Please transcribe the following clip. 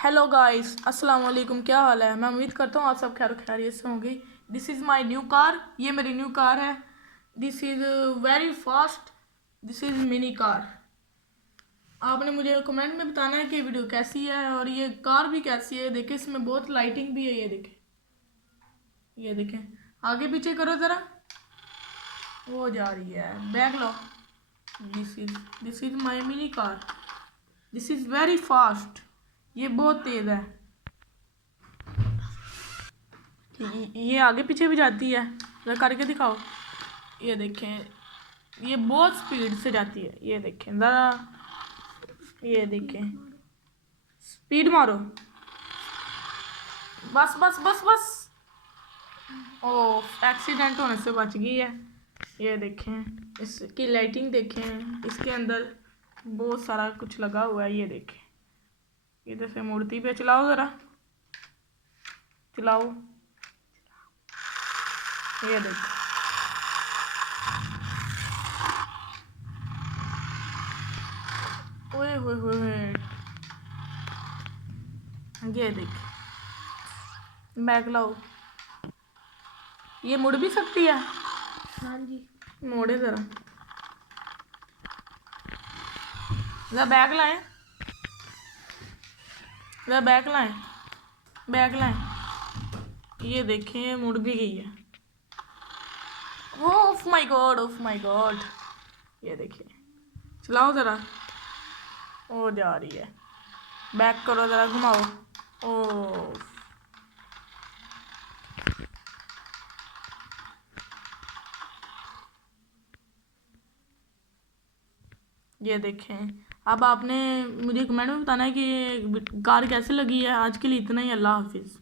Hello guys, अस्सलाम वालेकुम। क्या हाल है? मैं उम्मीद करता हूँ आप सब खैर खैरियत से होंगे। This is my new car. ये मेरी न्यू कार है। This is very fast. This is mini car. आपने मुझे कमेंट में बताना है कि वीडियो कैसी है और ये कार भी कैसी है। देखिए, इसमें बहुत लाइटिंग भी है। ये देखें, आगे पीछे करो ज़रा। वो जा रही है। Bag low. This is my mini car. This is very fast. ये बहुत तेज़ है। ये आगे पीछे भी जाती है। जरा करके दिखाओ। ये देखें, ये बहुत स्पीड से जाती है। ये देखें ज़रा, ये देखें, स्पीड मारो। बस बस बस बस। ओ, एक्सीडेंट होने से बच गई है। ये देखें, इसकी लाइटिंग देखें। इसके अंदर बहुत सारा कुछ लगा हुआ है। ये देखें, इधर से मूर्ति पे चलाओ, ज़रा चलाओ। ये देखें, ओए होए होए। ये देखें, बैग लाओ। ये मुड़ भी सकती है। हाँ जी। मोड़े ज़रा। ज़रा बैग लाएं। ज़रा बैग लाएं। बैग लाएं। ये देखें, ये मुड़ भी गई है। Oh my God, oh my God. ये देखिए, चलाओ ज़रा। ओ, जा रही है। बैक करो ज़रा, घुमाओ। ओ, ये देखें। अब आपने मुझे कमेंट में बताना है कि ये कार कैसे लगी है। आज के लिए इतना ही। अल्लाह हाफिज़।